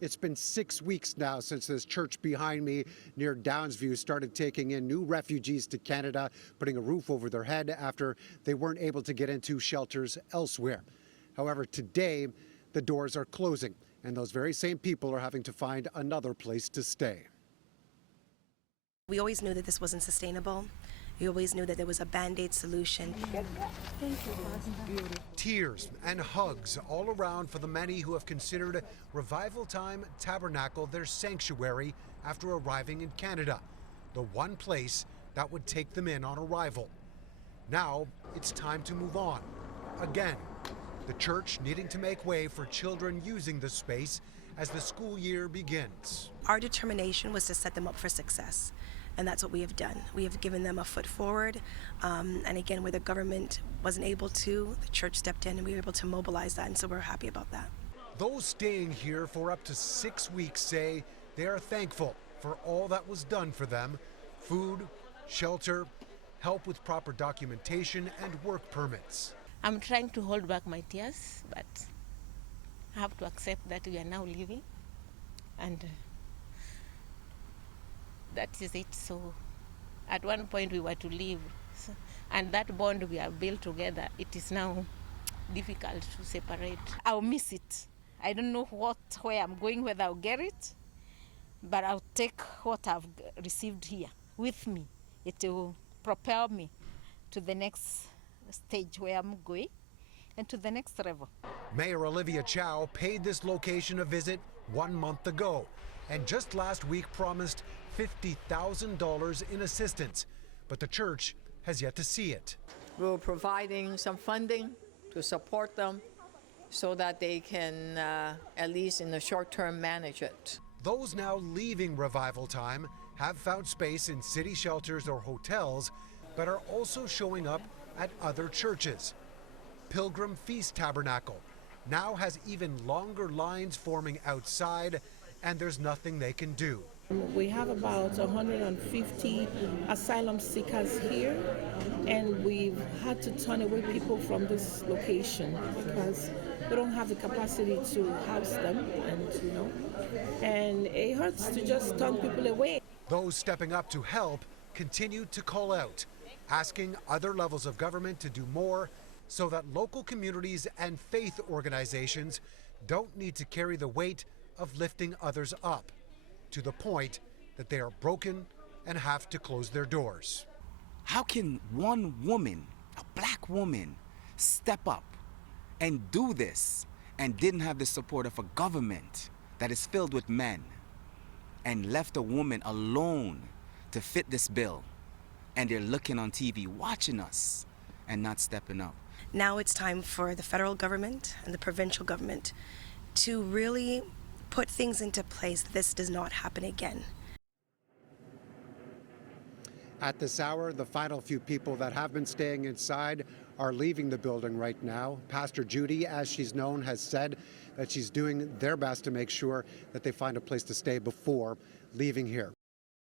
It's been 6 weeks now since this church behind me near Downsview started taking in new refugees to Canada, putting a roof over their head after they weren't able to get into shelters elsewhere. However, today the doors are closing and those very same people are having to find another place to stay. We always knew that this wasn't sustainable. We always knew that there was a Band-Aid solution. Tears and hugs all around for the many who have considered Revivaltime Tabernacle their sanctuary after arriving in Canada, the one place that would take them in on arrival. Now it's time to move on. Again, the church needing to make way for children using the space as the school year begins. Our determination was to set them up for success. And that's what we have done. We have given them a foot forward. And again, where the government wasn't able to, the church stepped in and we were able to mobilize that. And so we're happy about that. Those staying here for up to 6 weeks say they are thankful for all that was done for them: food, shelter, help with proper documentation and work permits. I'm trying to hold back my tears, but I have to accept that we are now leaving. And that is it. So at one point we were to leave, and that bond we have built together, it is now difficult to separate. I'll miss it. I don't know where I'm going, whether I'll get it, but I'll take what I've received here with me. It will propel me to the next stage where I'm going and to the next level. Mayor Olivia Chow paid this location a visit 1 month ago and just last week promised $50,000 in assistance, but the church has yet to see it. We're providing some funding to support them so that they can, at least in the short term, manage it. Those now leaving Revivaltime have found space in city shelters or hotels, but are also showing up at other churches. Pilgrim Feast Tabernacle now has even longer lines forming outside, and there's nothing they can do. We have about 150 asylum seekers here, and we've had to turn away people from this location because we don't have the capacity to house them, and it hurts to just turn people away. Those stepping up to help continue to call out, asking other levels of government to do more so that local communities and faith organizations don't need to carry the weight of lifting others up, to the point that they are broken and have to close their doors. How can one woman, a black woman, step up and do this and didn't have the support of a government that is filled with men and left a woman alone to fit this bill, and they're looking on TV watching us and not stepping up? Now it's time for the federal government and the provincial government to really put things into place that this does not happen again. At this hour, the final few people that have been staying inside are leaving the building right now. Pastor Judy, as she's known, has said that she's doing their best to make sure that they find a place to stay before leaving here.